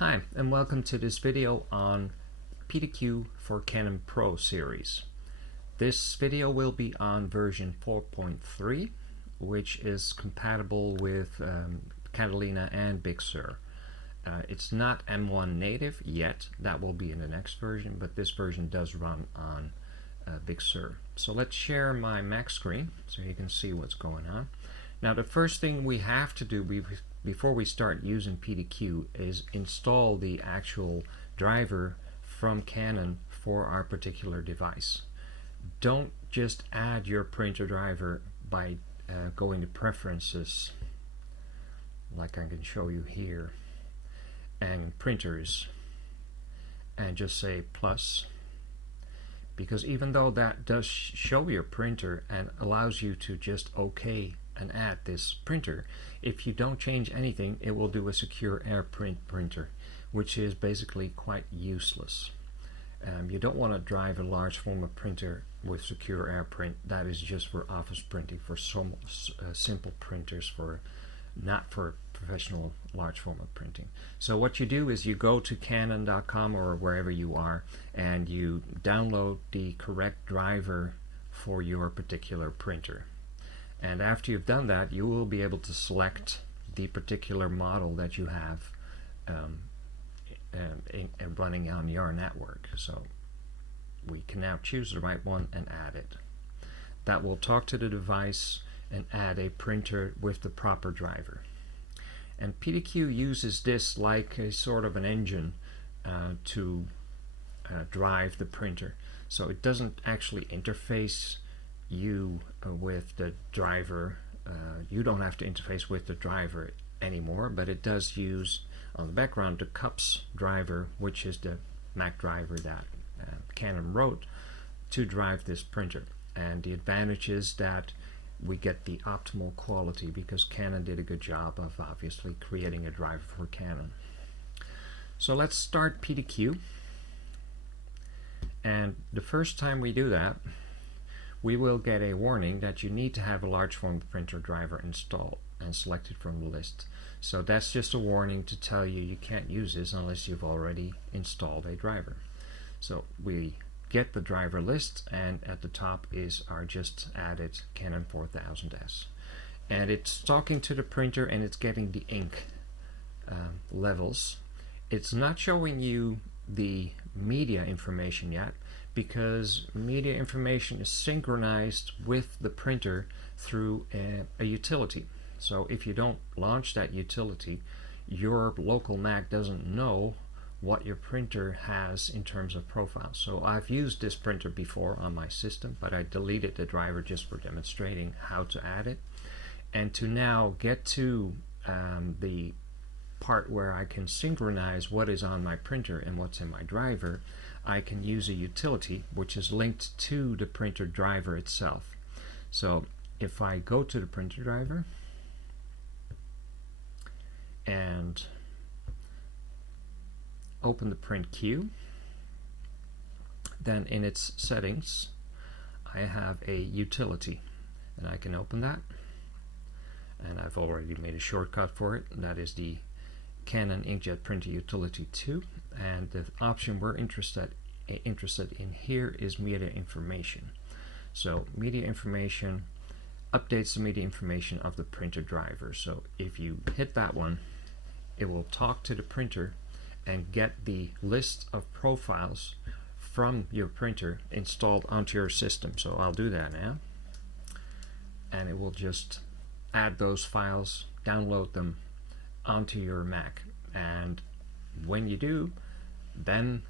Hi, and welcome to this video on PDQ for Canon Pro Series. This video will be on version 4.3, which is compatible with Catalina and Big Sur. It's not M1 native yet. That will be in the next version, but this version does run on Big Sur. So let's share my Mac screen so you can see what's going on. Now the first thing we have to do before we start using PDQ is install the actual driver from Canon for our particular device. Don't just add your printer driver by going to Preferences, like I can show you here, and Printers, and just say plus, because even though that does show your printer and allows you to just OK and add this printer, if you don't change anything, it will do a secure AirPrint printer, which is basically quite useless. You don't want to drive a large format printer with secure AirPrint. That is just for office printing, for some simple printers, not for professional large format printing. So what you do is you go to canon.com or wherever you are, and you download the correct driver for your particular printer. And after you've done that, you will be able to select the particular model that you have running on your network. So we can now choose the right one and add it. That will talk to the device and add a printer with the proper driver. And PDQ uses this like a sort of an engine to drive the printer. So it doesn't actually interface you with the driver. You don't have to interface with the driver anymore, but it does use on the background the CUPS driver, which is the Mac driver that Canon wrote to drive this printer. And the advantage is that we get the optimal quality because Canon did a good job of obviously creating a driver for Canon. So let's start PDQ, and the first time we do that, we will get a warning that you need to have a large format printer driver installed and selected from the list. So that's just a warning to tell you you can't use this unless you've already installed a driver. So we get the driver list, and at the top is our just added Canon 4000S. And it's talking to the printer and it's getting the ink levels. It's not showing you the media information yet, because media information is synchronized with the printer through a utility. So if you don't launch that utility, your local Mac doesn't know what your printer has in terms of profiles. So I've used this printer before on my system, but I deleted the driver just for demonstrating how to add it. And to now get to the part where I can synchronize what is on my printer and what's in my driver, I can use a utility which is linked to the printer driver itself. So if I go to the printer driver and open the print queue, then in its settings I have a utility, and I can open that, and I've already made a shortcut for it. That is the Canon Inkjet Printer Utility 2, and the option we're interested in here is media information. So media information updates the media information of the printer driver. So if you hit that one, it will talk to the printer and get the list of profiles from your printer installed onto your system. So I'll do that now, and it will just add those files, download them onto your Mac. And when you do, then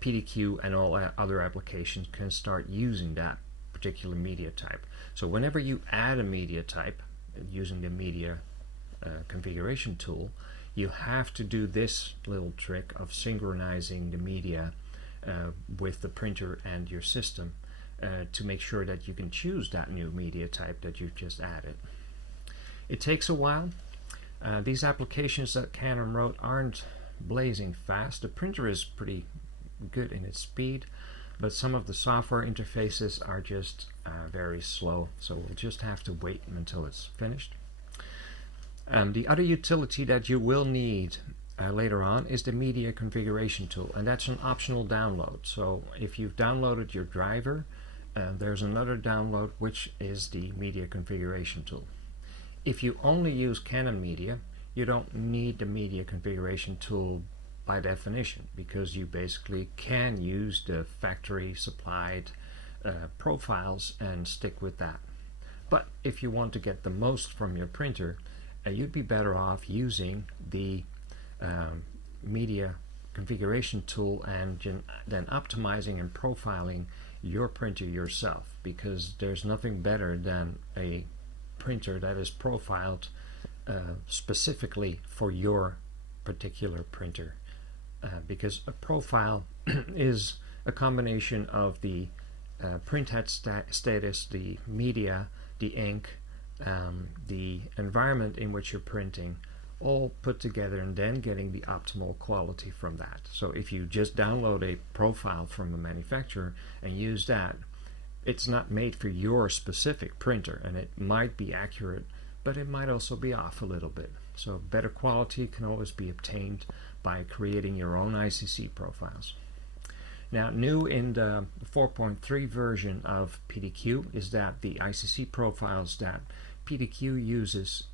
PDQ and all other applications can start using that particular media type. So whenever you add a media type using the media configuration tool, you have to do this little trick of synchronizing the media with the printer and your system to make sure that you can choose that new media type that you've just added. It takes a while. These applications that Canon wrote aren't blazing fast. The printer is pretty good in its speed, but some of the software interfaces are just very slow, so we'll just have to wait until it's finished. The other utility that you will need later on is the media configuration tool, and that's an optional download. So if you've downloaded your driver, there's another download which is the media configuration tool. If you only use Canon media, you don't need the media configuration tool by definition, because you basically can use the factory supplied profiles and stick with that. But if you want to get the most from your printer, you'd be better off using the media configuration tool and then optimizing and profiling your printer yourself, because there's nothing better than a printer that is profiled specifically for your particular printer, because a profile is a combination of the printhead status, the media, the ink, the environment in which you're printing, all put together, and then getting the optimal quality from that. So if you just download a profile from a manufacturer and use that, it's not made for your specific printer, and it might be accurate, but it might also be off a little bit. So better quality can always be obtained by creating your own Icc profiles. Now, new in the 4.3 version of PDQ is that the Icc profiles that PDQ uses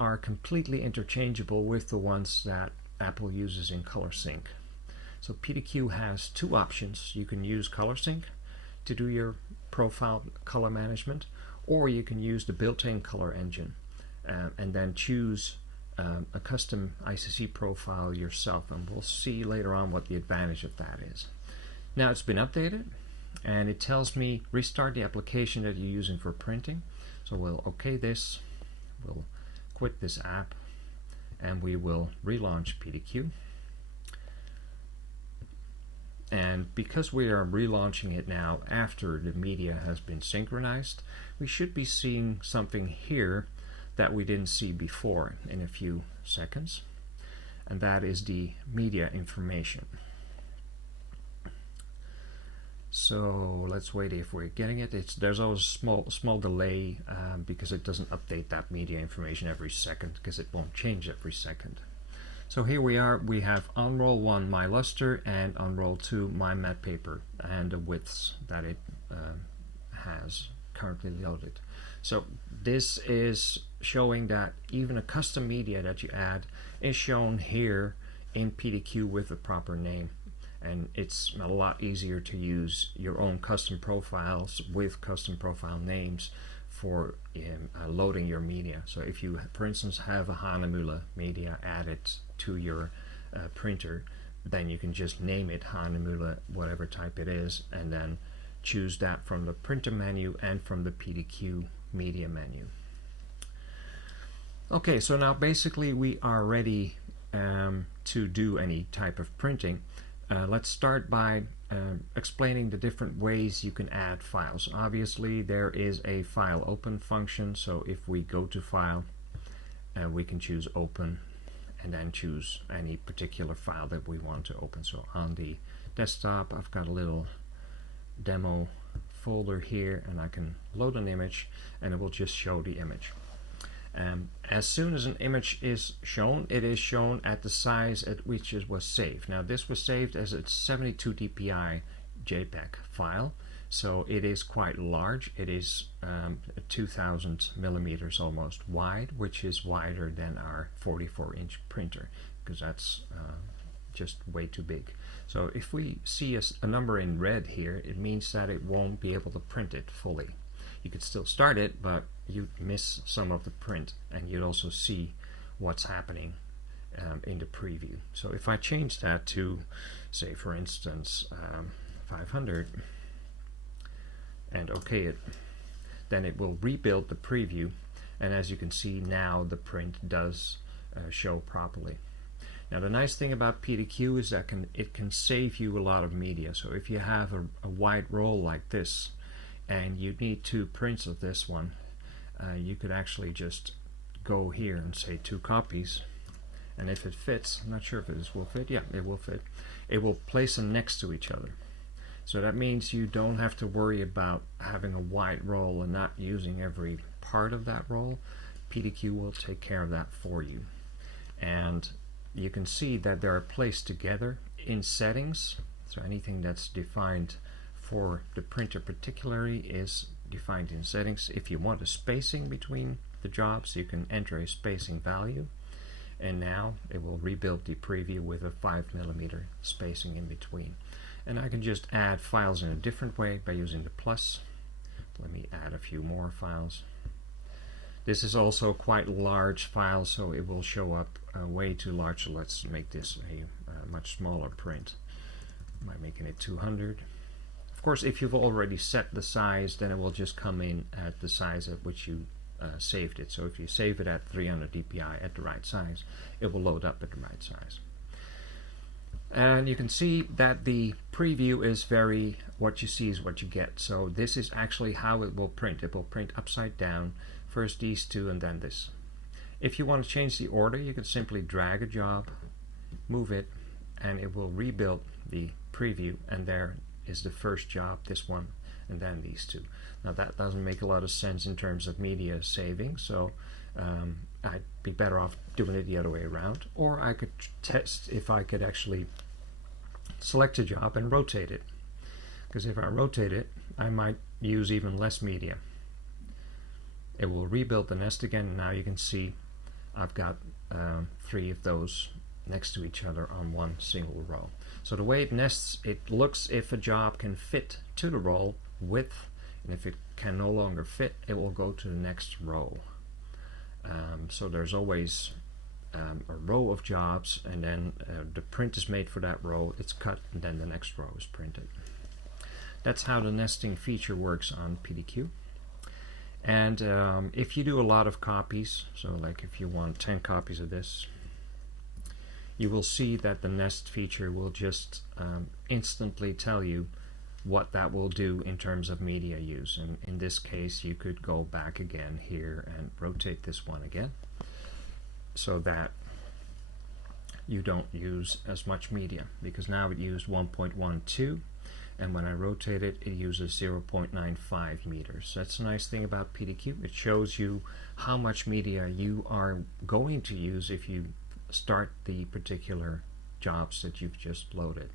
are completely interchangeable with the ones that Apple uses in ColorSync. So PDQ has two options. You can use ColorSync to do your profile color management, or you can use the built-in color engine and then choose a custom Icc profile yourself, and we'll see later on what the advantage of that is. Now it's been updated, and it tells me restart the application that you're using for printing. So we'll OK this, we'll quit this app, and we will relaunch PDQ. And because we are relaunching it now after the media has been synchronized, we should be seeing something here that we didn't see before in a few seconds, and that is the media information. So let's wait if we're getting it. There's always a small delay because it doesn't update that media information every second, because it won't change every second. So here we are. We have on roll 1 my luster, and on roll 2 my matte paper, and the widths that it has currently loaded. So this is showing that even a custom media that you add is shown here in PDQ with a proper name. And it's a lot easier to use your own custom profiles with custom profile names for loading your media. So if you, for instance, have a Hahnemühle media added to your printer, then you can just name it Hahnemühle, whatever type it is, and then choose that from the printer menu and from the PDQ media menu. Okay, so now basically we are ready to do any type of printing. Let's start by explaining the different ways you can add files. Obviously there is a file open function, so if we go to file, we can choose open and then choose any particular file that we want to open. So on the desktop I've got a little demo folder here, and I can load an image and it will just show the image. As soon as an image is shown, it is shown at the size at which it was saved. Now this was saved as a 72 dpi JPEG file, so it is quite large. It is 2000 millimeters almost wide, which is wider than our 44-inch printer, because that's just way too big. So if we see a number in red here, it means that it won't be able to print it fully. You could still start it, but you'd miss some of the print, and you'd also see what's happening in the preview. So if I change that to, say for instance, 500 and OK it, then it will rebuild the preview, and as you can see now the print does show properly. Now the nice thing about PDQ is that it can save you a lot of media. So if you have a wide roll like this and you need 2 prints of this one, you could actually just go here and say 2 copies, and if it fits, I'm not sure if this will fit, yeah, it will fit, it will place them next to each other. So that means you don't have to worry about having a wide roll and not using every part of that roll. PDQ will take care of that for you. And you can see that they are placed together in settings. So anything that's defined for the printer particularly is defined in settings. If you want a spacing between the jobs, you can enter a spacing value, and now it will rebuild the preview with a 5mm spacing in between. And I can just add files in a different way by using the plus. Let me add a few more files. This is also quite large file, so it will show up way too large. So let's make this a much smaller print by making it 200. Of course, if you've already set the size, then it will just come in at the size at which you saved it. So if you save it at 300 dpi at the right size, it will load up at the right size. And you can see that the preview is what you see is what you get. So this is actually how it will print. It will print upside down, first these two and then this. If you want to change the order, you can simply drag a job, move it, and it will rebuild the preview, and there is the first job, this one, and then these two. Now that doesn't make a lot of sense in terms of media saving, so I'd be better off doing it the other way around, or I could test if I could actually select a job and rotate it, because if I rotate it, I might use even less media. It will rebuild the nest again, and now you can see I've got 3 of those next to each other on one single row. So the way it nests, it looks if a job can fit to the row width, and if it can no longer fit, it will go to the next row. So there's always a row of jobs, and then the print is made for that row, it's cut, and then the next row is printed. That's how the nesting feature works on PDQ. And if you do a lot of copies, so like if you want 10 copies of this, you will see that the nest feature will just instantly tell you what that will do in terms of media use. And in this case, you could go back again here and rotate this one again, so that you don't use as much media, because now it used 1.12, and when I rotate it, it uses 0.95 meters. That's a nice thing about PDQ. It shows you how much media you are going to use if you start the particular jobs that you've just loaded.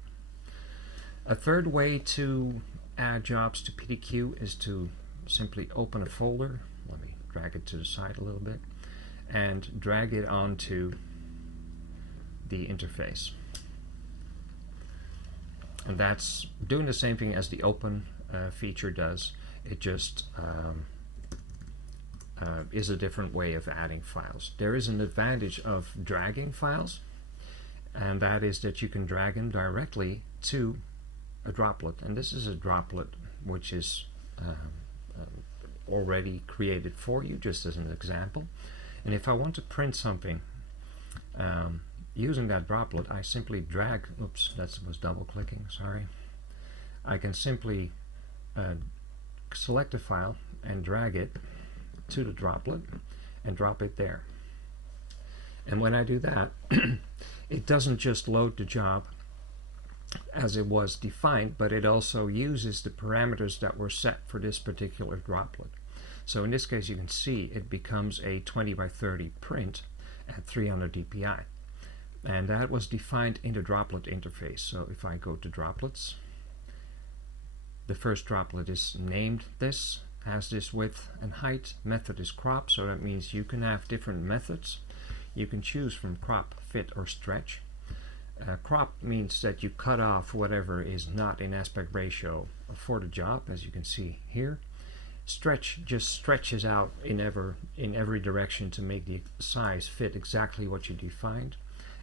A third way to add jobs to PDQ is to simply open a folder. Let me drag it to the side a little bit and drag it onto the interface. And that's doing the same thing as the open feature does. It just is a different way of adding files. There is an advantage of dragging files, and that is that you can drag them directly to a droplet. And this is a droplet which is already created for you, just as an example. And if I want to print something using that droplet, I simply drag, oops, that was double clicking, sorry. I can simply select a file and drag it to the droplet and drop it there. And when I do that, it doesn't just load the job as it was defined, but it also uses the parameters that were set for this particular droplet. So in this case, you can see it becomes a 20 by 30 print at 300 dpi. And that was defined in the droplet interface. So if I go to droplets, the first droplet is named this, has this width and height. Method is crop, so that means you can have different methods. You can choose from crop, fit, or stretch. Crop means that you cut off whatever is not in aspect ratio for the job, as you can see here. Stretch just stretches out in every direction to make the size fit exactly what you defined.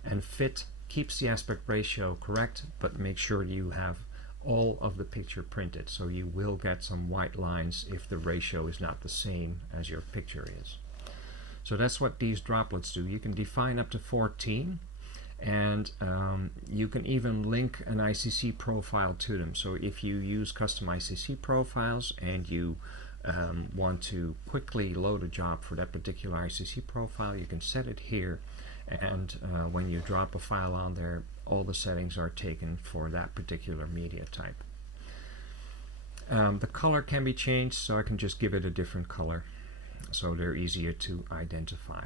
And fit keeps the aspect ratio correct, but make sure you have all of the picture printed, so you will get some white lines if the ratio is not the same as your picture is. So that's what these droplets do. You can define up to 14, and you can even link an Icc profile to them. So if you use custom Icc profiles and you want to quickly load a job for that particular Icc profile, you can set it here, and when you drop a file on there, all the settings are taken for that particular media type. The color can be changed, so I can just give it a different color so they're easier to identify.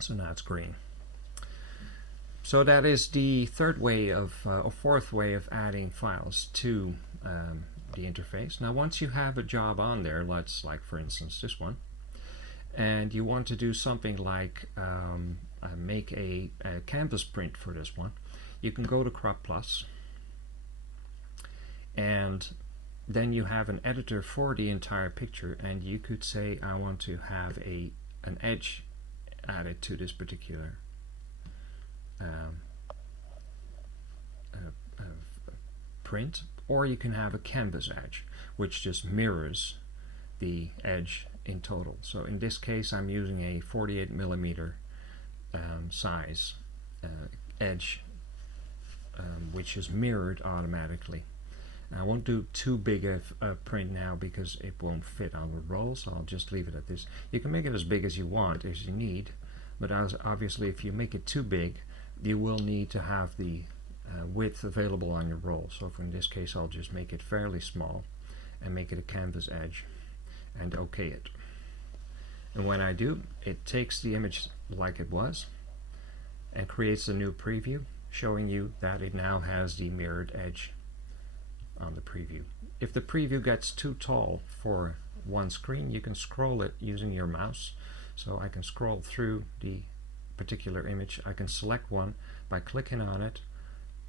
So now it's green. So that is the third way of, or fourth way of adding files to the interface. Now once you have a job on there, let's like for instance this one, and you want to do something like make a canvas print for this one, you can go to Crop Plus, and then you have an editor for the entire picture, and you could say I want to have an edge added to this particular print, or you can have a canvas edge which just mirrors the edge in total. So in this case I'm using a 48mm size edge which is mirrored automatically. I won't do too big of a print now because it won't fit on the roll, so I'll just leave it at this. You can make it as big as you want, as you need, but obviously if you make it too big you will need to have the width available on your roll. So in this case I'll just make it fairly small and make it a canvas edge and OK it. And when I do, it takes the image like it was and creates a new preview showing you that it now has the mirrored edge on the preview. If the preview gets too tall for one screen, you can scroll it using your mouse. So I can scroll through the particular image. I can select one by clicking on it,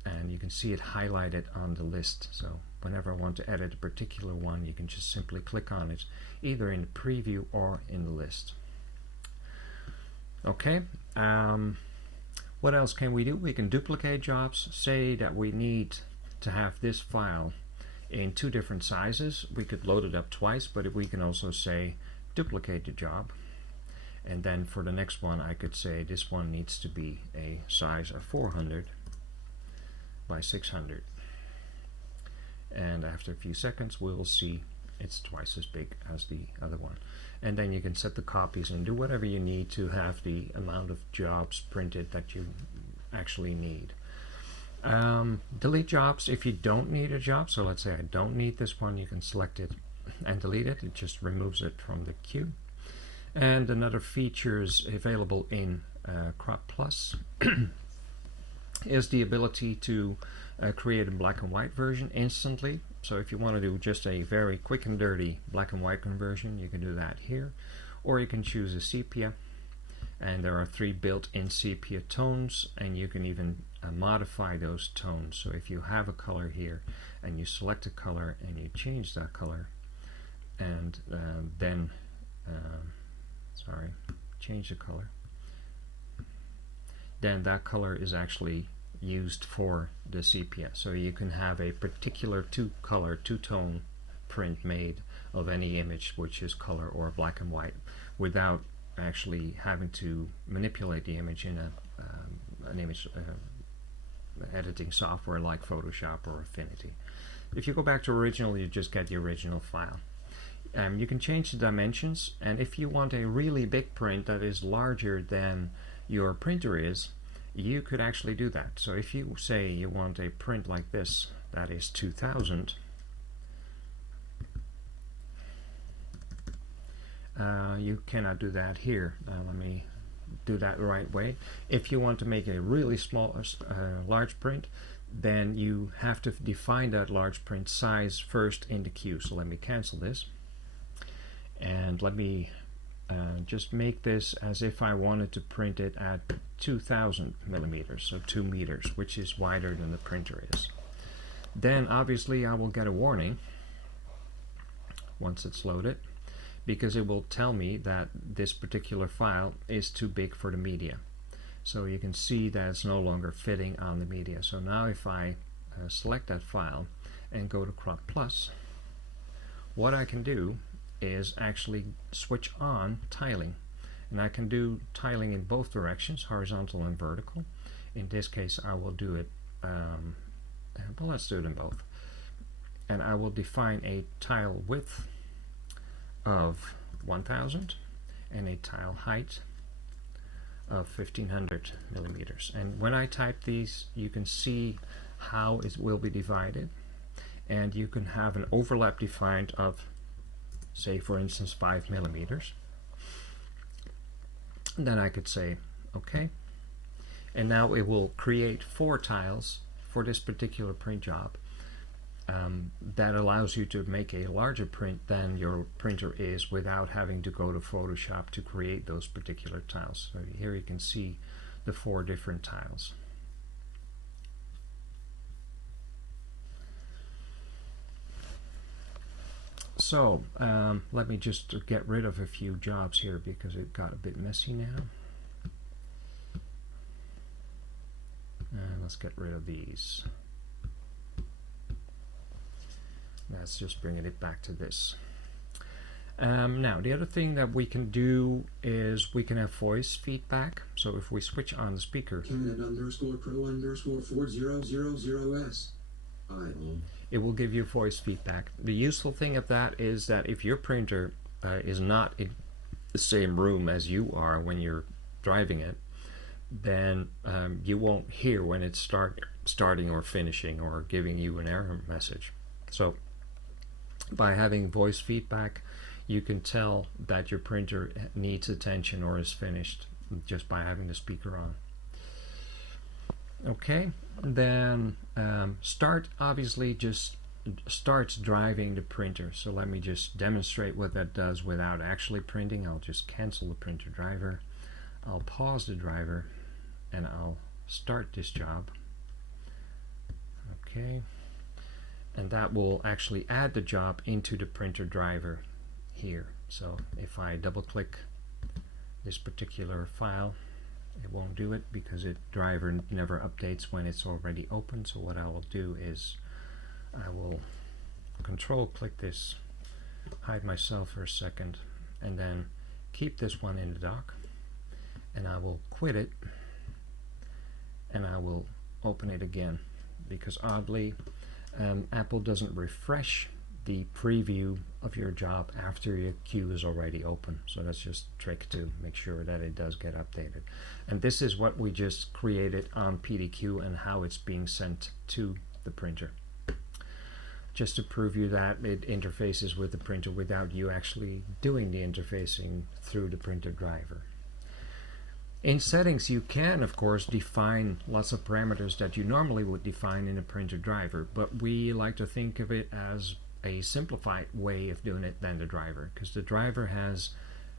and you can see it highlighted on the list. So whenever I want to edit a particular one, you can just simply click on it either in the preview or in the list. Okay, what else can we do? We can duplicate jobs. Say that we need to have this file in two different sizes. We could load it up twice, but we can also say duplicate the job, and then for the next one I could say this one needs to be a size of 400 by 600, and after a few seconds we'll see it's twice as big as the other one. And then you can set the copies and do whatever you need to have the amount of jobs printed that you actually need. Delete jobs if you don't need a job. So let's say I don't need this one, you can select it and delete it. It just removes it from the queue. And another features available in Crop Plus is the ability to create a black and white version instantly. So if you want to do just a very quick and dirty black and white conversion, you can do that here, or you can choose a sepia, and there are 3 built-in sepia tones, and you can even modify those tones. So if you have a color here and you select a color and you change that color, and then change the color, then that color is actually used for the sepia. So you can have a particular two-color, two-tone print made of any image which is color or black and white without actually having to manipulate the image in an image editing software like Photoshop or Affinity. If you go back to original, you just get the original file. You can change the dimensions, and if you want a really big print that is larger than your printer is, you could actually do that. So if you say you want a print like this that is 2000, you cannot do that here. Let me do that the right way. If you want to make a really small, large print, then you have to define that large print size first in the queue. So let me cancel this, and let me just make this as if I wanted to print it at 2000 millimeters, so 2 meters, which is wider than the printer is. Then obviously I will get a warning once it's loaded, because it will tell me that this particular file is too big for the media. So you can see that it's no longer fitting on the media. So now if I select that file and go to Crop Plus, what I can do is actually switch on tiling, and I can do tiling in both directions, horizontal and vertical. In this case I will do it, well, let's do it in both, and I will define a tile width of 1000 and a tile height of 1500 millimeters. And when I type these, you can see how it will be divided, and you can have an overlap defined of, say for instance, 5 millimeters. And then I could say OK, And now it will create 4 tiles for this particular print job. That allows you to make a larger print than your printer is without having to go to Photoshop to create those particular tiles. So here you can see the 4 different tiles. So let me just get rid of a few jobs here because it got a bit messy now. Let's get rid of these. That's just bringing it back to this. Now, the other thing that we can do is we can have voice feedback. So if we switch on the speaker, Canon_Pro_4000S, it will give you voice feedback. The useful thing of that is that if your printer is not in the same room as you are when you're driving it, then you won't hear when it's starting or finishing or giving you an error message. So by having voice feedback, you can tell that your printer needs attention or is finished just by having the speaker on. Okay, then start obviously just starts driving the printer. So let me just demonstrate what that does without actually printing. I'll just cancel the printer driver. I'll pause the driver and I'll start this job. Okay, and that will actually add the job into the printer driver here. So if I double click this particular file, it won't do it because the driver never updates when it's already open. So what I will do is I will control click this, hide myself for a second, and then keep this one in the dock, and I will quit it and I will open it again because oddly Apple doesn't refresh the preview of your job after your queue is already open. So that's just a trick to make sure that it does get updated. And this is what we just created on PDQ and how it's being sent to the printer. Just to prove you that it interfaces with the printer without you actually doing the interfacing through the printer driver. In settings, you can, of course, define lots of parameters that you normally would define in a printer driver, but we like to think of it as a simplified way of doing it than the driver, because the driver has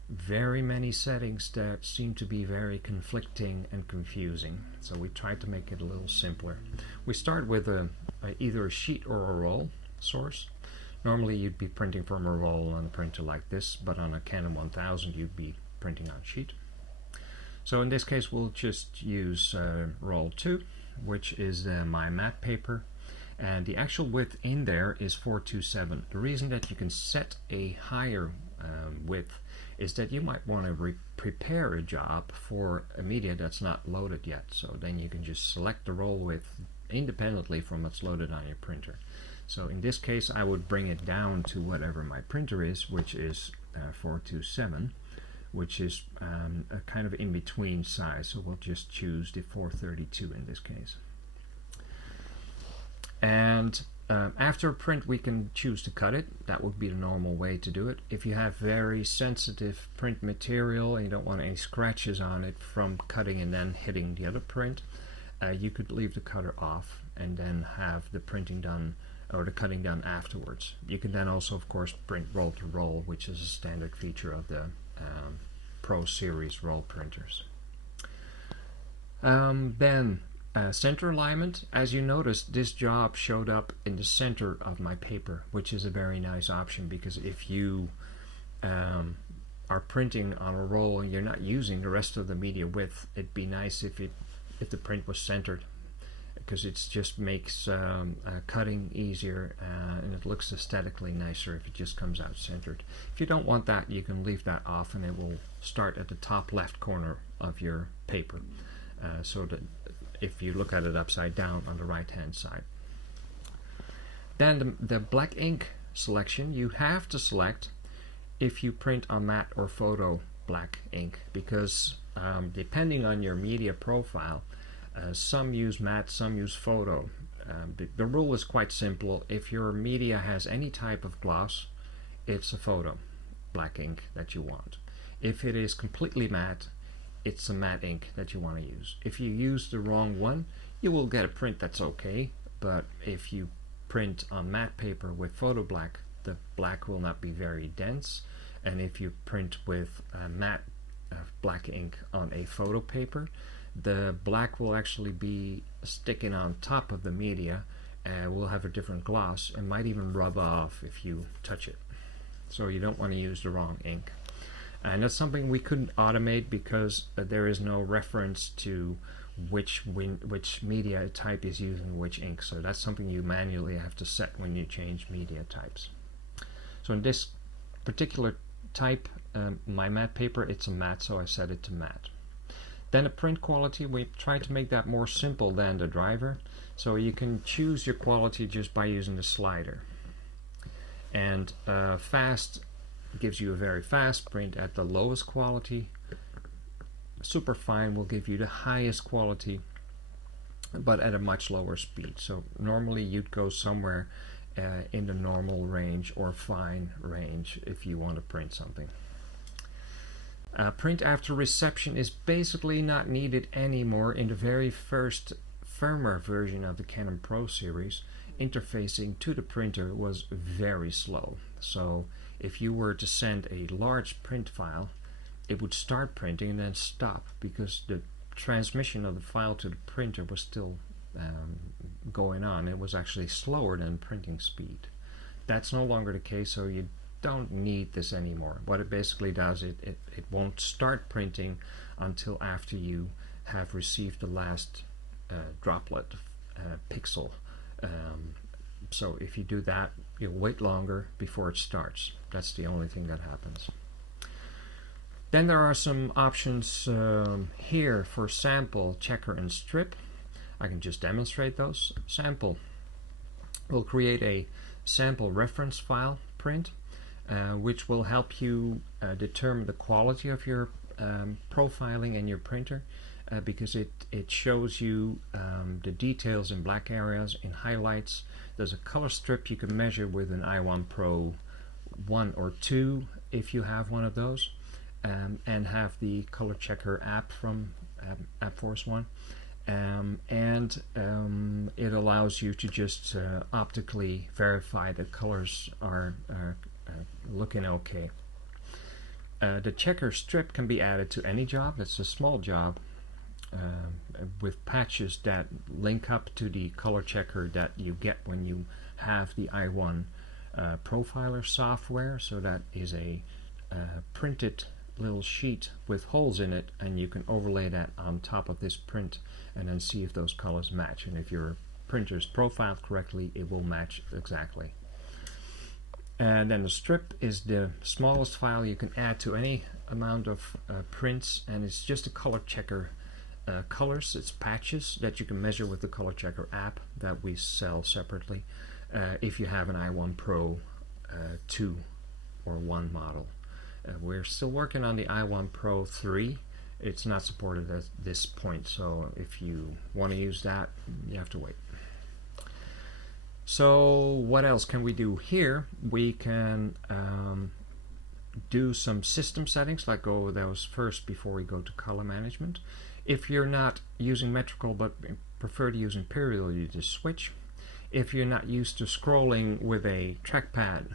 very many settings that seem to be very conflicting and confusing. So we tried to make it a little simpler. We start with either a sheet or a roll source. Normally you'd be printing from a roll on a printer like this, but on a Canon 1000 you'd be printing on sheet. So in this case we'll just use roll 2, which is my matte paper, and the actual width in there is 427. The reason that you can set a higher width is that you might want to prepare a job for a media that's not loaded yet. So then you can just select the roll width independently from what's loaded on your printer. So in this case I would bring it down to whatever my printer is, which is 427, which is a kind of in-between size. So we'll just choose the 432 in this case. And after a print we can choose to cut it. That would be the normal way to do it. If you have very sensitive print material and you don't want any scratches on it from cutting and then hitting the other print, you could leave the cutter off and then have the printing done or the cutting done afterwards. You can then also of course print roll to roll, which is a standard feature of the Pro Series roll printers. Then center alignment. As you noticed, this job showed up in the center of my paper, which is a very nice option, because if you are printing on a roll and you're not using the rest of the media width, it'd be nice if the print was centered, because it just makes cutting easier and it looks aesthetically nicer if it just comes out centered. If you don't want that, you can leave that off and it will start at the top left corner of your paper, so that if you look at it upside down on the right hand side. Then the black ink selection, you have to select if you print on matte or photo black ink, because depending on your media profile, some use matte, some use photo. The rule is quite simple. If your media has any type of gloss, it's a photo black ink that you want. If it is completely matte, it's a matte ink that you want to use. If you use the wrong one, you will get a print that's okay, but if you print on matte paper with photo black, the black will not be very dense, and if you print with matte black ink on a photo paper, the black will actually be sticking on top of the media and will have a different gloss and might even rub off if you touch it. So you don't want to use the wrong ink. And that's something we couldn't automate because there is no reference to which media type is using which ink. So that's something you manually have to set when you change media types. So in this particular type, my matte paper, it's a matte, so I set it to matte. Then the print quality, we tried to make that more simple than the driver. So you can choose your quality just by using the slider. And fast gives you a very fast print at the lowest quality. Super fine will give you the highest quality, but at a much lower speed. So normally you'd go somewhere in the normal range or fine range if you want to print something. Print after reception is basically not needed anymore. In the very first firmware version of the Canon Pro Series, interfacing to the printer was very slow. So if you were to send a large print file, it would start printing and then stop because the transmission of the file to the printer was still going on. It was actually slower than printing speed. That's no longer the case, so you don't need this anymore. What it basically does, it won't start printing until after you have received the last droplet pixel. So if you do that, you'll wait longer before it starts. That's the only thing that happens. Then there are some options here for sample, checker, and strip. I can just demonstrate those. Sample will create a sample reference file print, which will help you determine the quality of your profiling in your printer, because it shows you the details in black areas, in highlights. There's a color strip you can measure with an i1 Pro 1 or 2 if you have one of those, and have the color checker app from AppForce 1. It allows you to just optically verify that colors are looking okay. The checker strip can be added to any job. That's a small job with patches that link up to the color checker that you get when you have the i1 profiler software. So that is a printed little sheet with holes in it, and you can overlay that on top of this print and then see if those colors match. And if your printer is profiled correctly, it will match exactly. And then the strip is the smallest file you can add to any amount of prints, and it's just a color checker colors. It's patches that you can measure with the color checker app that we sell separately if you have an i1 Pro 2 or 1 model. We're still working on the i1 Pro 3. It's not supported at this point, so if you want to use that, you have to wait. So what else can we do here? We can do some system settings, like go those first before we go to color management. If you're not using metrical but prefer to use imperial, you just switch. If you're not used to scrolling with a trackpad,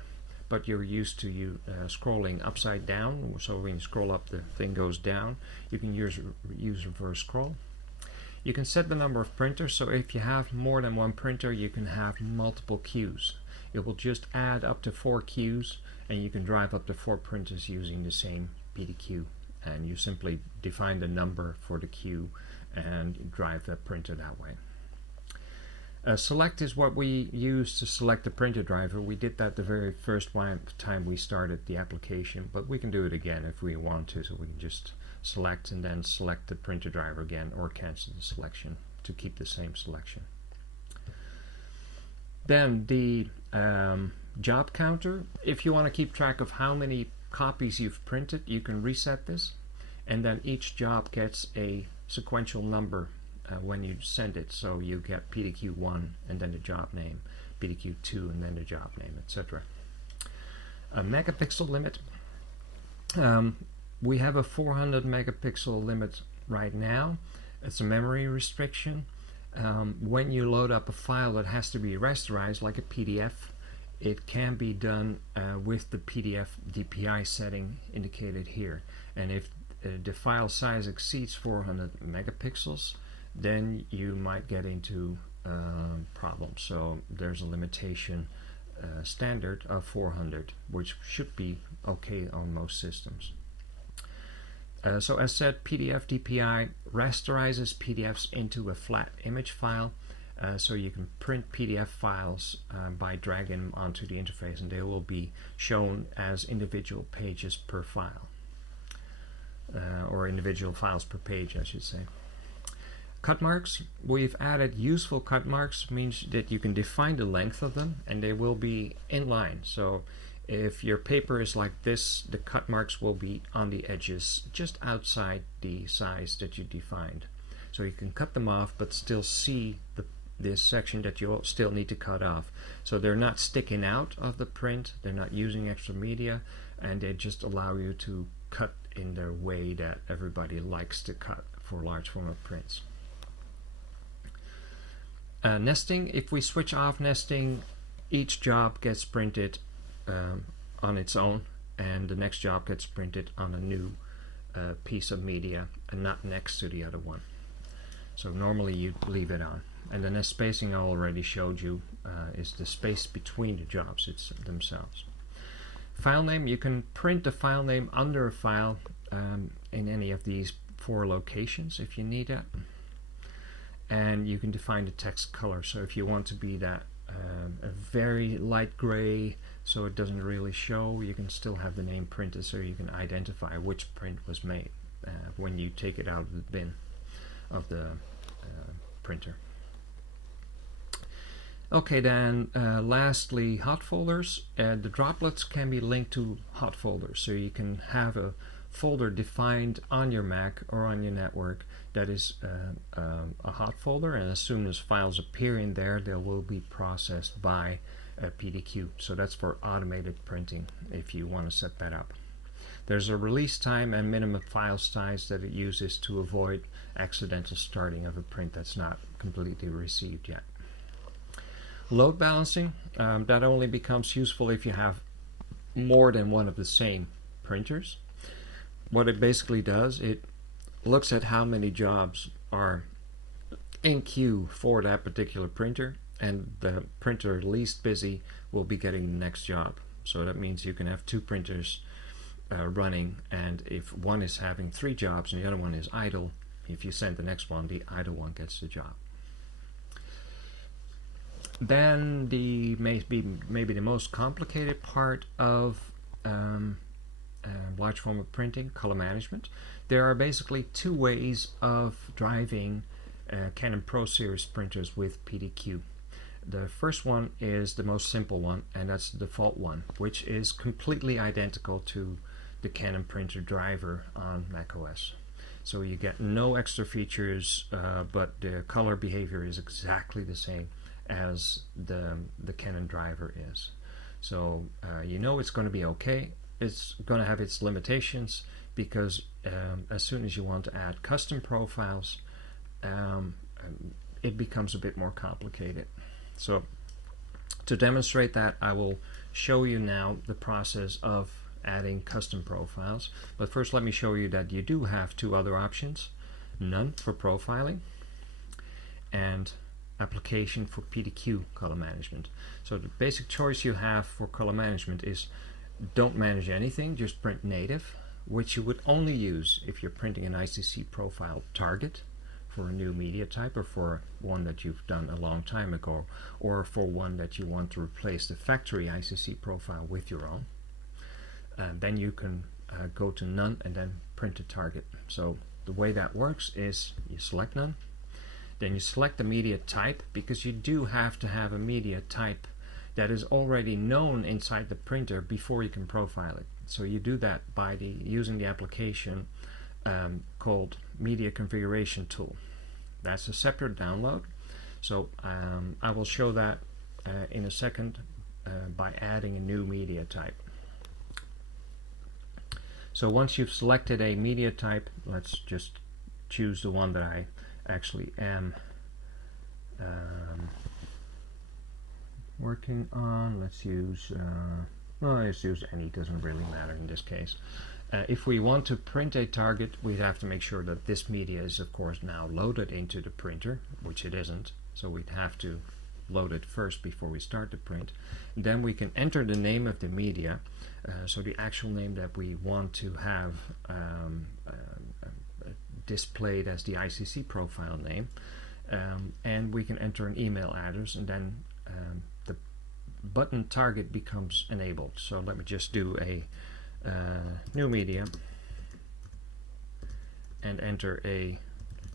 but you're used to scrolling upside down, so when you scroll up the thing goes down, you can use reverse scroll. You can set the number of printers, so if you have more than one printer, you can have multiple queues. It will just add up to 4 queues, and you can drive up to 4 printers using the same PDQ. And you simply define the number for the queue and drive the printer that way. Select is what we use to select the printer driver. We did that the very first time we started the application, but we can do it again if we want to, so we can just select and then select the printer driver again, or cancel the selection to keep the same selection. Then the job counter. If you want to keep track of how many copies you've printed, you can reset this, and then each job gets a sequential number when you send it. So you get PDQ1 and then the job name, PDQ2 and then the job name, etc. A megapixel limit. We have a 400 megapixel limit right now. It's a memory restriction. When you load up a file that has to be rasterized, like a PDF, it can be done with the PDF DPI setting indicated here. And if the file size exceeds 400 megapixels, then you might get into problems. So there's a limitation standard of 400, which should be okay on most systems. So as said, PDF DPI rasterizes PDFs into a flat image file, so you can print PDF files by dragging them onto the interface, and they will be shown as individual pages per file, or individual files per page, I should say. Cut marks. We've added useful cut marks, means that you can define the length of them, and they will be in line. So if your paper is like this, the cut marks will be on the edges, just outside the size that you defined. So you can cut them off, but still see this section that you still need to cut off. So they're not sticking out of the print, they're not using extra media, and they just allow you to cut in the way that everybody likes to cut for large format prints. Nesting. If we switch off nesting, each job gets printed on its own, and the next job gets printed on a new piece of media and not next to the other one. So normally you leave it on. And the nest spacing I already showed you is the space between the jobs themselves. File name. You can print the file name under a file in any of these 4 locations if you need it. And you can define the text color. So if you want to be that a very light gray, so it doesn't really show, you can still have the name printed, so you can identify which print was made when you take it out of the bin of the printer. Okay, then lastly, hot folders. The droplets can be linked to hot folders, so you can have a folder defined on your Mac or on your network that is a hot folder, and as soon as files appear in there, they will be processed by PDQ. So that's for automated printing if you want to set that up. There's a release time and minimum file size that it uses to avoid accidental starting of a print that's not completely received yet. Load balancing, that only becomes useful if you have more than one of the same printers. What it basically does, it looks at how many jobs are in queue for that particular printer, and the printer least busy will be getting the next job. So that means you can have 2 printers running, and if one is having 3 jobs and the other one is idle, if you send the next one, the idle one gets the job. Then the maybe the most complicated part of large format printing, color management. There are basically 2 ways of driving Canon Pro Series printers with PDQ. The first one is the most simple one, and that's the default one, which is completely identical to the Canon printer driver on macOS. So you get no extra features, but the color behavior is exactly the same as the Canon driver is. So you know it's going to be okay. It's going to have its limitations, because as soon as you want to add custom profiles, it becomes a bit more complicated. So to demonstrate that, I will show you now the process of adding custom profiles. But first let me show you that you do have 2 other options: none for profiling and application for PDQ color management. So the basic choice you have for color management is don't manage anything, just print native, which you would only use if you're printing an Icc Profile target for a new media type, or for one that you've done a long time ago, or for one that you want to replace the factory Icc Profile with your own. Then you can go to none and then print a target. So the way that works is you select none, then you select the media type, because you do have to have a media type that is already known inside the printer before you can profile it. So you do that by using the application called Media Configuration Tool. That's a separate download. So I will show that in a second by adding a new media type. So once you've selected a media type, let's just choose the one that I actually am working on. Let's use any, doesn't really matter in this case. If we want to print a target, we have to make sure that this media is of course now loaded into the printer, which it isn't, so we'd have to load it first before we start the print. And then we can enter the name of the media, so the actual name that we want to have displayed as the Icc Profile name, and we can enter an email address, and then the button target becomes enabled. So let me just do a new media and enter a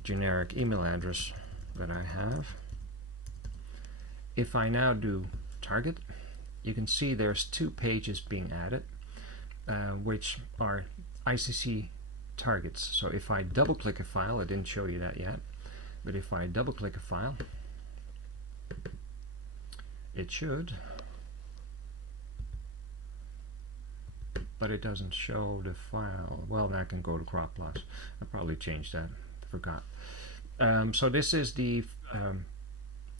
generic email address that I have. If I now do target, you can see there's 2 pages being added, which are Icc targets. So if I double click a file, I didn't show you that yet, but if I double click a file, it should, but it doesn't show the file. Well, that can go to crop plus. I probably changed that, forgot. So this is the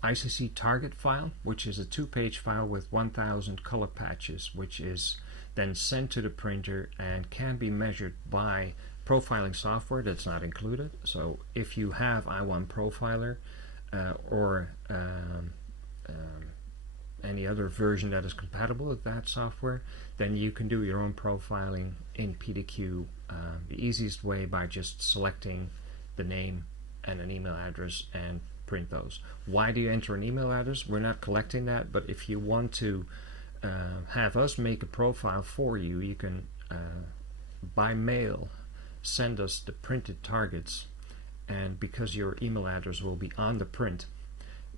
Icc target file, which is a 2-page file with 1000 color patches, which is then sent to the printer and can be measured by profiling software that's not included. So if you have i1 Profiler or any other version that is compatible with that software, then you can do your own profiling in PDQ the easiest way by just selecting the name and an email address and print those. Why do you enter an email address? We're not collecting that, but if you want to have us make a profile for you, you can by mail send us the printed targets, and because your email address will be on the print,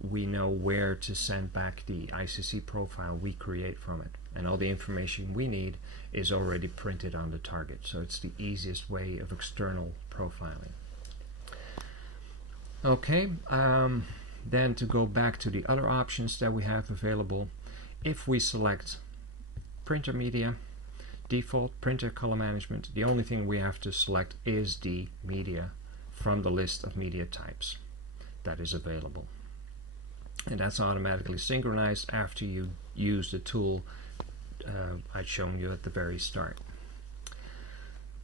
we know where to send back the Icc profile we create from it, and all the information we need is already printed on the target. So it's the easiest way of external profiling. Okay, then to go back to the other options that we have available, if we select printer media, default printer color management, the only thing we have to select is the media from the list of media types that is available. And that's automatically synchronized after you use the tool I'd shown you at the very start.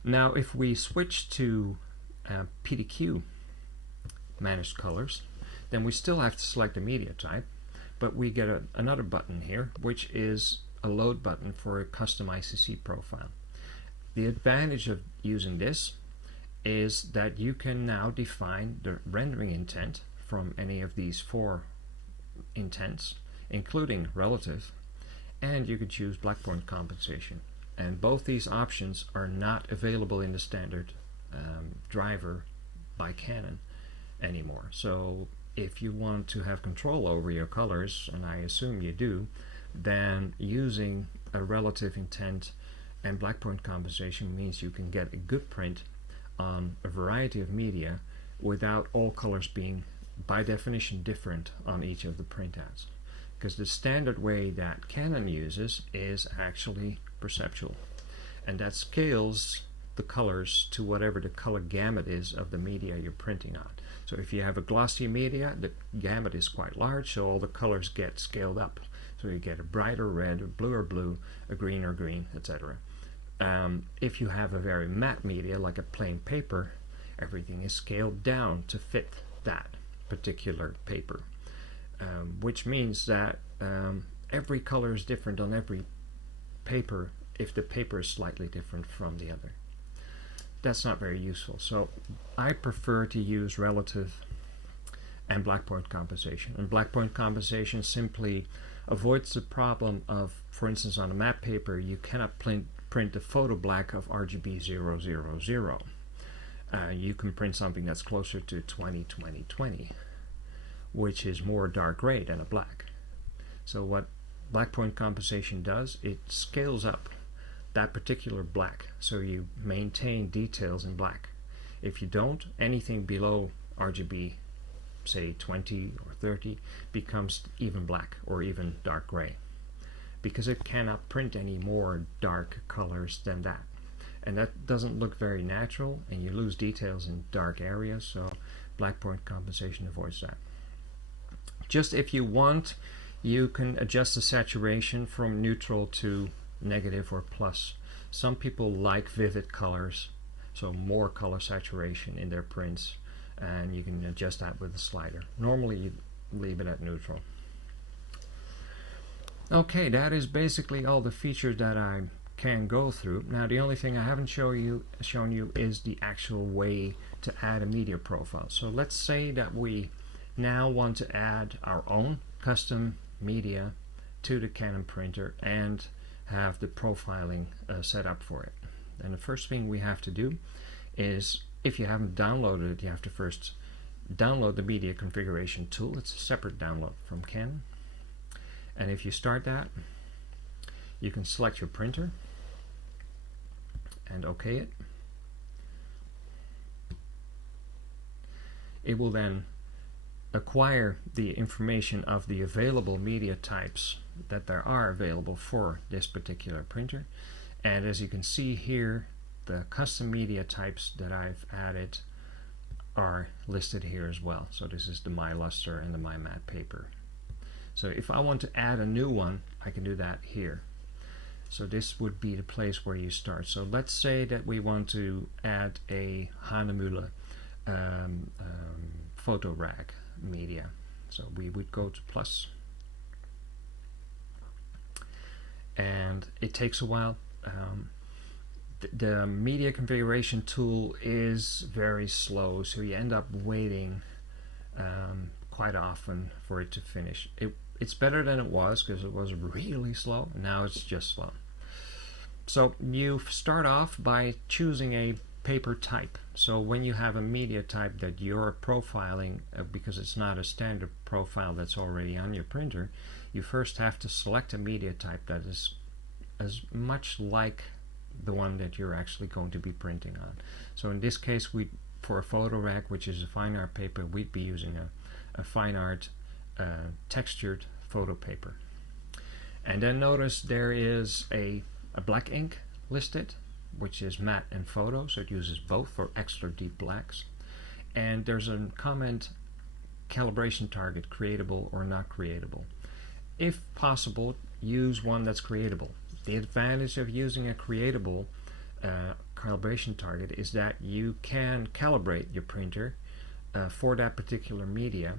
Now if we switch to PDQ managed colors, then we still have to select a media type, but we get another button here, which is a load button for a custom Icc profile. The advantage of using this is that you can now define the rendering intent from any of these 4 intents, including relative, and you can choose black point compensation. And both these options are not available in the standard driver by Canon anymore. So if you want to have control over your colors, and I assume you do, then using a relative intent and black point compensation means you can get a good print on a variety of media without all colors being by definition different on each of the printouts, because the standard way that Canon uses is actually perceptual, and that scales the colors to whatever the color gamut is of the media you're printing on. So if you have a glossy media, the gamut is quite large, so all the colors get scaled up. So you get a brighter red, a bluer blue, a greener green, etc. If you have a very matte media, like a plain paper, everything is scaled down to fit that particular paper, which means that every color is different on every paper if the paper is slightly different from the other. That's not very useful. So I prefer to use relative and black point compensation. And black point compensation simply avoids the problem of, for instance, on a matte paper, you cannot print the photo black of RGB 000. You can print something that's closer to 20-20-20, which is more dark gray than a black. So what black point compensation does, it scales up that particular black, so you maintain details in black. If you don't, anything below RGB, say 20 or 30, becomes even black or even dark gray, because it cannot print any more dark colors than that. and that doesn't look very natural, and you lose details in dark areas, so black point compensation avoids that. Just if you want, you can adjust the saturation from neutral to negative or plus. Some people like vivid colors, so more color saturation in their prints, and you can adjust that with the slider. Normally you leave it at neutral. Okay, that is basically all the features that I can go through. Now the only thing I haven't shown you is the actual way to add a media profile. So let's say that we now want to add our own custom media to the Canon printer and have the profiling set up for it. And the first thing we have to do is, if you haven't downloaded it, you have to first download the media configuration tool. It's a separate download from Canon. And if you start that, you can select your printer and OK it. It will then acquire the information of the available media types that there are available for this particular printer. And as you can see here, the custom media types that I've added are listed here as well. So this is the My Luster and the My Matte paper. So if I want to add a new one, I can do that here. So this would be the place where you start. So let's say that we want to add a Hahnemühle photo rag media. So we would go to plus, and it takes a while. The media configuration tool is very slow, so you end up waiting quite often for it to finish. It's better than it was, because it was really slow. Now it's just slow. So you start off by choosing a paper type. So when you have a media type that you're profiling, because it's not a standard profile that's already on your printer, you first have to select a media type that is as much like the one that you're actually going to be printing on. So in this case, for a photo rag, which is a fine art paper, we'd be using a fine art textured photo paper. And then notice there is a black ink listed, which is matte and photo, so it uses both for extra deep blacks. And there's a comment, calibration target, creatable or not creatable. If possible, use one that's creatable. The advantage of using a creatable calibration target is that you can calibrate your printer for that particular media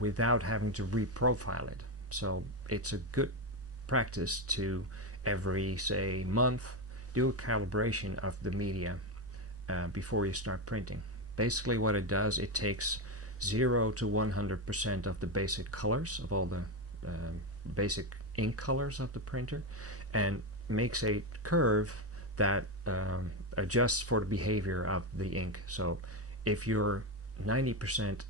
without having to reprofile it. So it's a good practice to, every, say, month, do a calibration of the media before you start printing. Basically what it does, it takes 0 to 100% of the basic colors of all the basic ink colors of the printer, and makes a curve that adjusts for the behavior of the ink. So if your 90%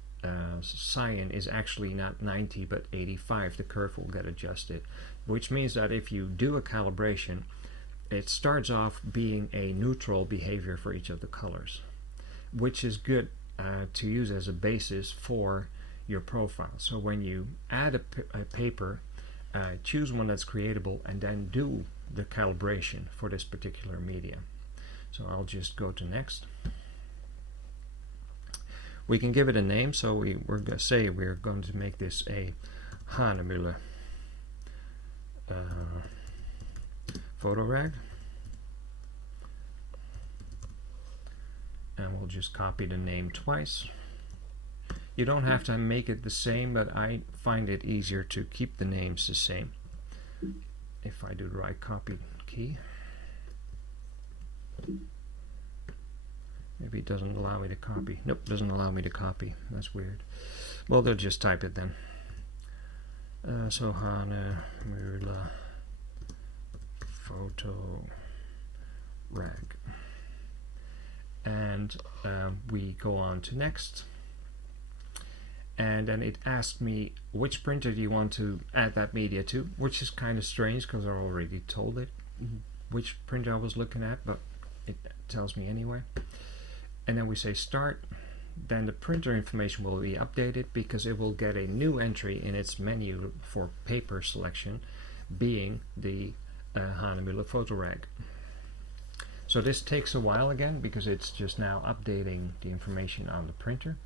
cyan is actually not 90 but 85, the curve will get adjusted, which means that if you do a calibration, it starts off being a neutral behavior for each of the colors, which is good to use as a basis for your profile. So when you add a paper, choose one that's creatable and then do the calibration for this particular media. So I'll just go to next. We can give it a name, so we're going to say we're going to make this a Hahnemühle photo rag, and we'll just copy the name twice. You don't have to make it the same, but I find it easier to keep the names the same if I do the right copy key. Maybe it doesn't allow me to copy. Nope, doesn't allow me to copy. That's weird. Well, they'll just type it then. So Hahnemühle photo rag. And we go on to next. And then it asked me, which printer do you want to add that media to, which is kind of strange because I already told it which printer I was looking at, but it tells me anyway. And then we say start. Then the printer information will be updated because it will get a new entry in its menu for paper selection, being the Hahnemühle photo rag. So this takes a while again because it's just now updating the information on the printer.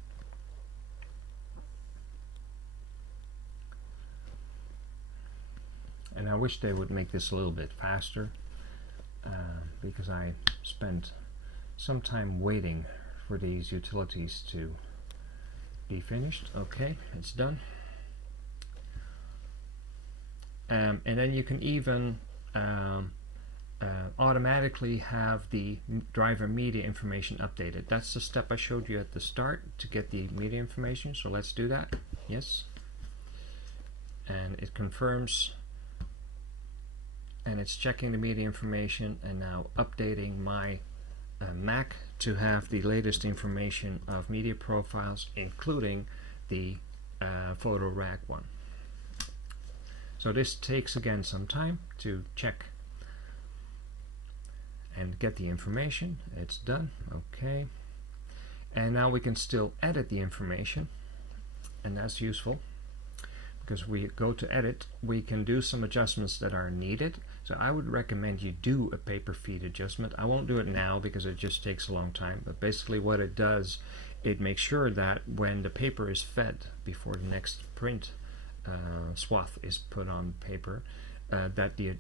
And I wish they would make this a little bit faster because I spent some time waiting for these utilities to be finished. Okay, it's done. And then you can even automatically have the driver media information updated. That's the step I showed you at the start to get the media information. So let's do that. Yes. And it confirms, and it's checking the media information and now updating my Mac to have the latest information of media profiles, including the photo rack one. So this takes again some time to check and get the information. It's done. Okay. And now we can still edit the information, and that's useful because we go to edit. We can do some adjustments that are needed. So I would recommend you do a paper feed adjustment. I won't do it now because it just takes a long time, but basically what it does, it makes sure that when the paper is fed before the next print swath is put on paper, that the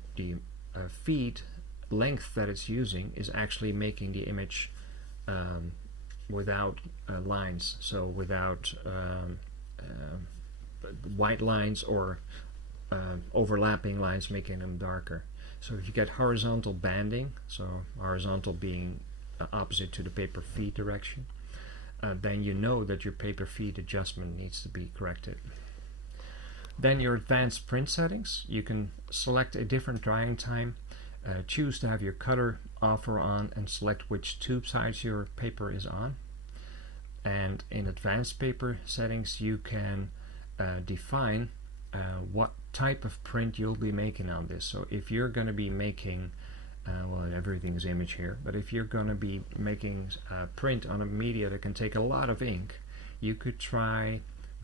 feed length that it's using is actually making the image without lines, so without white lines or overlapping lines making them darker. So if you get horizontal banding, so horizontal being opposite to the paper feed direction, then you know that your paper feed adjustment needs to be corrected. Then your advanced print settings, you can select a different drying time, choose to have your cutter off or on, and select which tube size your paper is on. And in advanced paper settings you can define what type of print you'll be making on this. So if you're going to be making, well, everything's image here, but if you're going to be making print on a media that can take a lot of ink, you could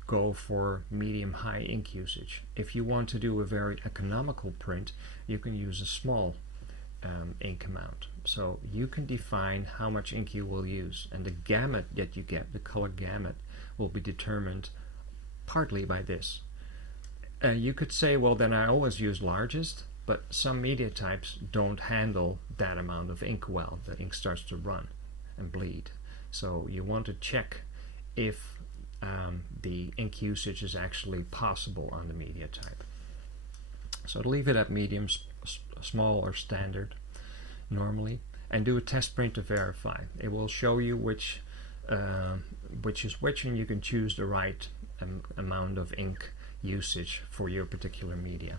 go for medium high ink usage. If you want to do a very economical print, you can use a small ink amount. So you can define how much ink you will use, and the gamut that you get, the color gamut, will be determined partly by this. You could say, well, then I always use largest, but some media types don't handle that amount of ink well. The ink starts to run and bleed. So you want to check if the ink usage is actually possible on the media type. So leave it at medium, small, or standard normally, and do a test print to verify. It will show you which is which, and you can choose the right amount of ink usage for your particular media.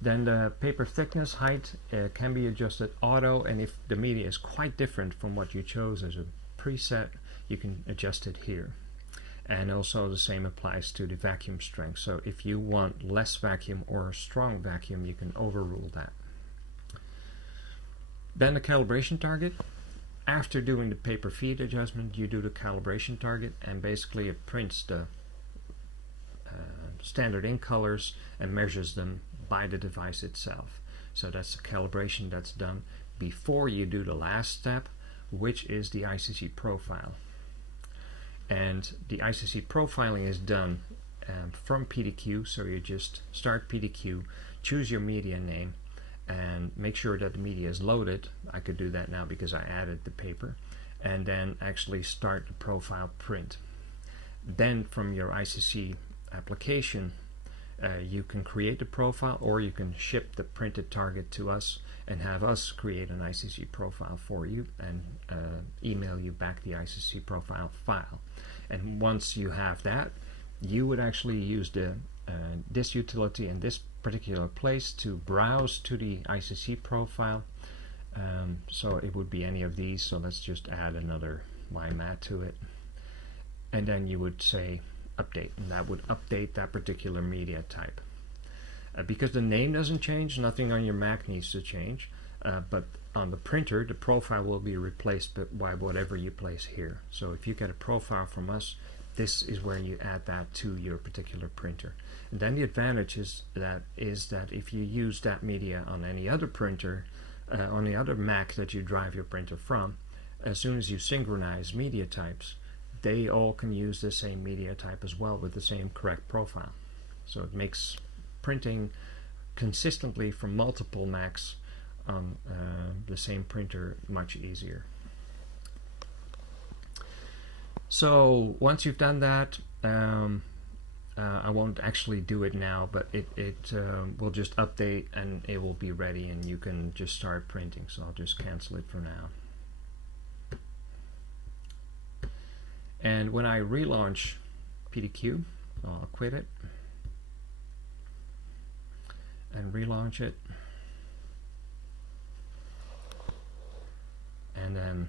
Then the paper thickness, height can be adjusted auto, and if the media is quite different from what you chose as a preset, you can adjust it here. And also the same applies to the vacuum strength. So if you want less vacuum or a strong vacuum, you can overrule that. Then the calibration target. After doing the paper feed adjustment, you do the calibration target, and basically it prints the standard ink colors and measures them by the device itself. So that's the calibration that's done before you do the last step, which is the Icc Profile. And the Icc profiling is done from PDQ, so you just start PDQ, choose your media name, and make sure that the media is loaded. I could do that now because I added the paper, and then actually start the profile print. Then from your Icc application, you can create the profile, or you can ship the printed target to us and have us create an Icc profile for you and email you back the Icc profile file. And once you have that, you would actually use this utility in this particular place to browse to the Icc profile. So it would be any of these. So let's just add another YMAT to it. And then you would say update, and that would update that particular media type. Because the name doesn't change, nothing on your Mac needs to change, but on the printer the profile will be replaced by whatever you place here. So if you get a profile from us, this is where you add that to your particular printer. And then the advantage is that if you use that media on any other printer, on the other Mac that you drive your printer from, as soon as you synchronize media types, they all can use the same media type as well with the same correct profile. So it makes printing consistently from multiple Macs on the same printer much easier. So once you've done that, I won't actually do it now, but it will just update and it will be ready and you can just start printing. So I'll just cancel it for now. And when I relaunch PDQ, I'll quit it and relaunch it, and then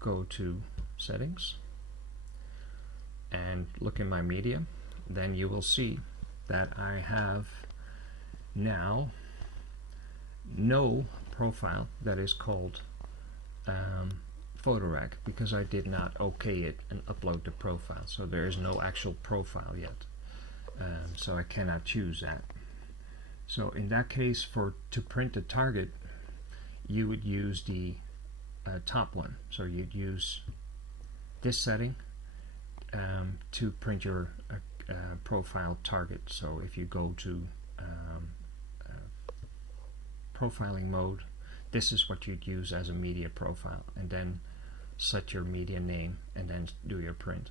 go to settings and look in my media. Then you will see that I have now no profile that is called PhotoRec, because I did not OK it and upload the profile. So there is no actual profile yet. So I cannot choose that. So in that case, to print the target, you would use the top one. So you'd use this setting to print your profile target. So if you go to profiling mode, this is what you'd use as a media profile, and then set your media name and then do your print.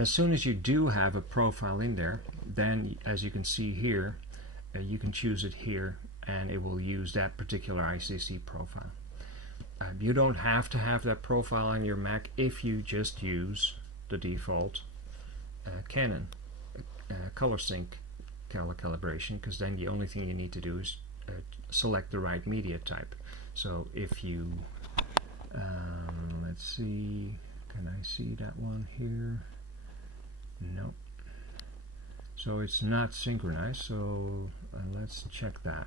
As soon as you do have a profile in there, then as you can see here, you can choose it here and it will use that particular Icc profile. You don't have to have that profile on your Mac if you just use the default Canon color sync color calibration, because then the only thing you need to do is select the right media type. So if you let's see, can I see that one here? Nope. So it's not synchronized, so let's check that.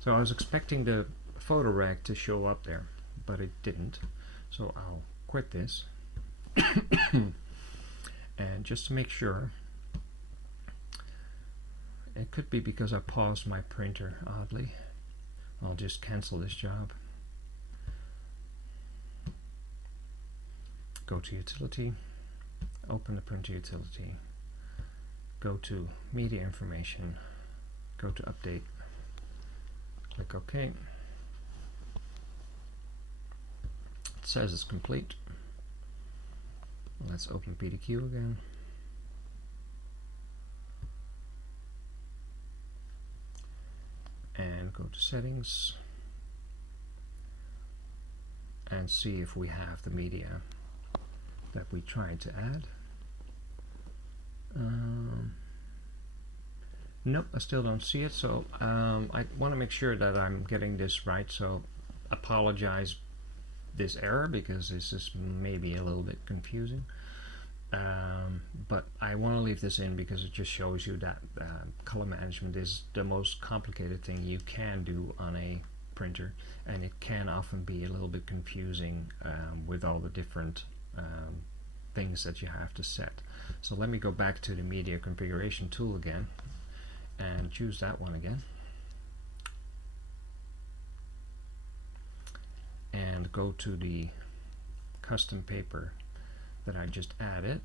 So I was expecting the PhotoRec to show up there, but it didn't. So I'll quit this. And just to make sure, it could be because I paused my printer, oddly. I'll just cancel this job. Go to Utility, open the printer utility, go to Media Information, go to Update, click OK. It says it's complete. Let's open PDQ again. And go to Settings and see if we have the media that we tried to add. Nope, I still don't see it, so I want to make sure that I'm getting this right, so apologize this error because this is maybe a little bit confusing. But I want to leave this in because it just shows you that color management is the most complicated thing you can do on a printer, and it can often be a little bit confusing with all the different things that you have to set. So let me go back to the media configuration tool again and choose that one again, and go to the custom paper that I just added,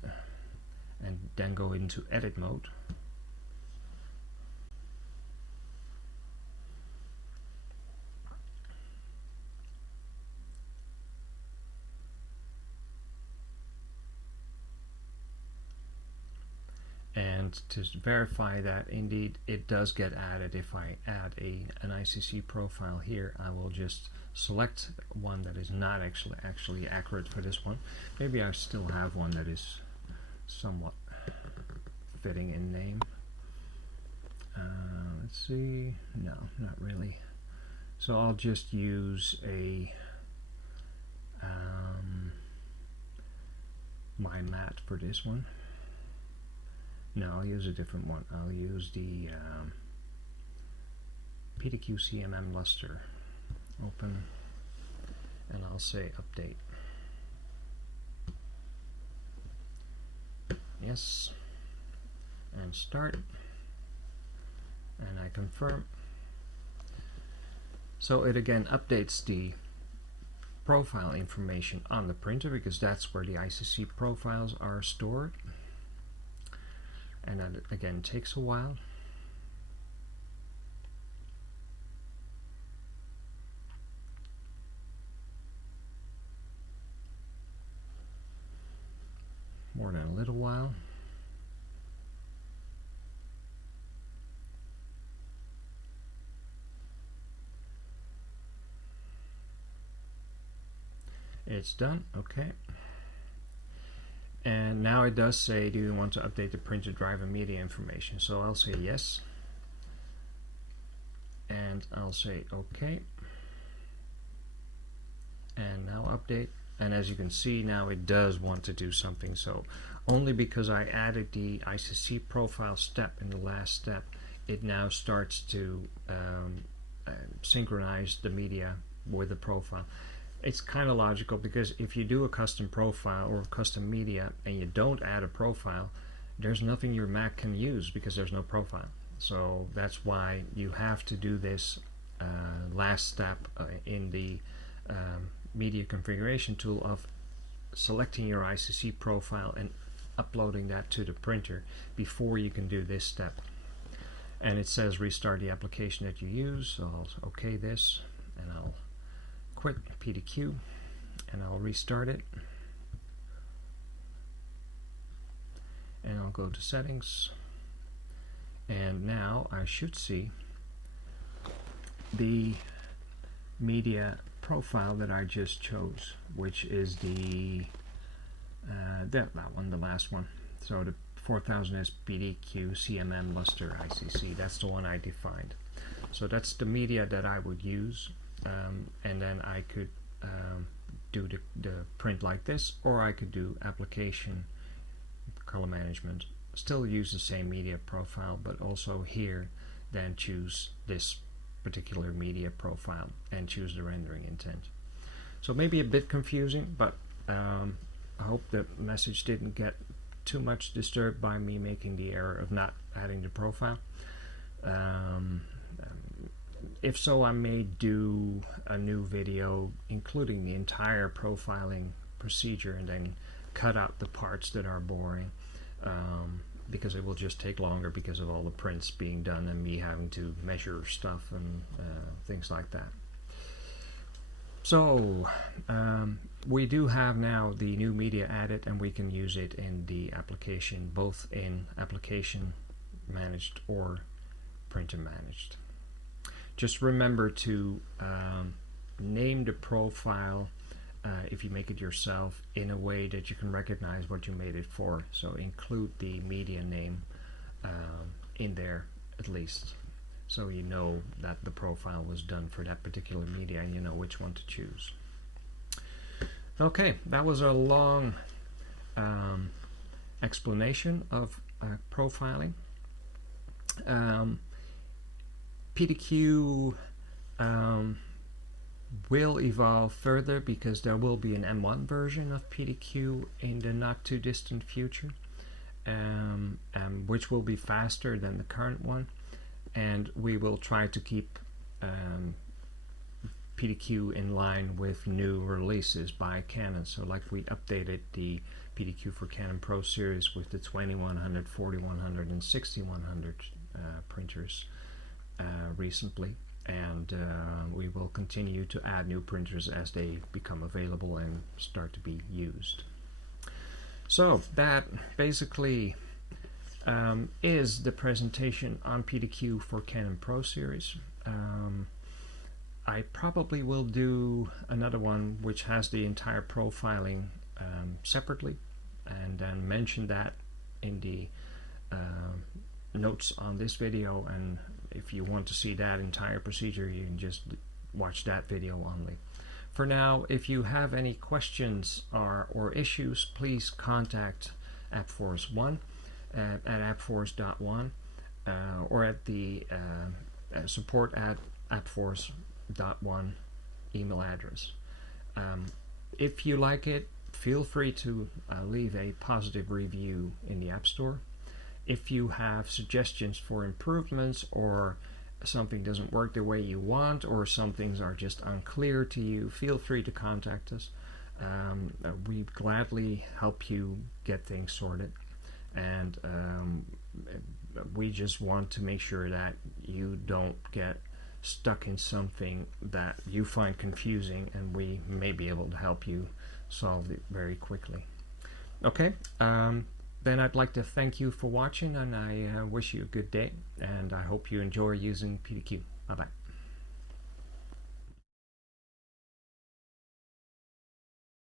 and then go into edit mode. And to verify that indeed it does get added, if I add an Icc profile here, I will just select one that is not actually accurate for this one. Maybe I still have one that is somewhat fitting in name. Let's see, no, not really. So I'll just use a my mat for this one. No, I'll use a different one. I'll use the PDQ CMM luster. Open, and I'll say update. Yes, and start. and I confirm. So it again updates the profile information on the printer, because that's where the Icc profiles are stored, and that again takes a while. More than a little while. It's done. Okay. And now it does say, do you want to update the printer driver media information? So I'll say yes. And I'll say okay. And now update. And as you can see, now it does want to do something. So only because I added the Icc profile step in the last step, it now starts to synchronize the media with the profile. It's kind of logical, because if you do a custom profile or custom media and you don't add a profile, there's nothing your Mac can use because there's no profile. So that's why you have to do this last step in the media configuration tool of selecting your Icc profile and uploading that to the printer before you can do this step. And it says restart the application that you use, so I'll okay this, and I'll quit PDQ, and I'll restart it, and I'll go to settings, and now I should see the media profile that I just chose, which is that one, the last one. So the 4000S PDQ CMM Luster Icc, that's the one I defined. So that's the media that I would use. And then I could do the print like this, or I could do application, color management, still use the same media profile, but also here then choose this particular media profile and choose the rendering intent. So maybe a bit confusing, but I hope the message didn't get too much disturbed by me making the error of not adding the profile. If so, I may do a new video including the entire profiling procedure and then cut out the parts that are boring, because it will just take longer because of all the prints being done and me having to measure stuff and things like that. So we do have now the new media added, and we can use it in the application, both in application managed or printer managed. Just remember to name the profile, if you make it yourself, in a way that you can recognize what you made it for. So include the media name in there at least, so you know that the profile was done for that particular media and you know which one to choose. Okay, that was a long explanation of profiling. PDQ will evolve further because there will be an M1 version of PDQ in the not too distant future, which will be faster than the current one, and we will try to keep PDQ in line with new releases by Canon. So like we updated the PDQ for Canon Pro Series with the 2100, 4100 and 6100 printers recently, and we will continue to add new printers as they become available and start to be used. So that basically is the presentation on PDQ for Canon Pro Series. I probably will do another one which has the entire profiling separately, and then mention that in the notes on this video, and if you want to see that entire procedure, you can just watch that video only. For now, if you have any questions or issues, please contact AppForce1 at appforce.one or at the support at appforce.one email address. If you like it, feel free to leave a positive review in the App Store. If you have suggestions for improvements, or something doesn't work the way you want, or some things are just unclear to you, feel free to contact us. We gladly help you get things sorted, and we just want to make sure that you don't get stuck in something that you find confusing, and we may be able to help you solve it very quickly. Okay, then I'd like to thank you for watching, and I wish you a good day, and I hope you enjoy using PDQ. Bye-bye.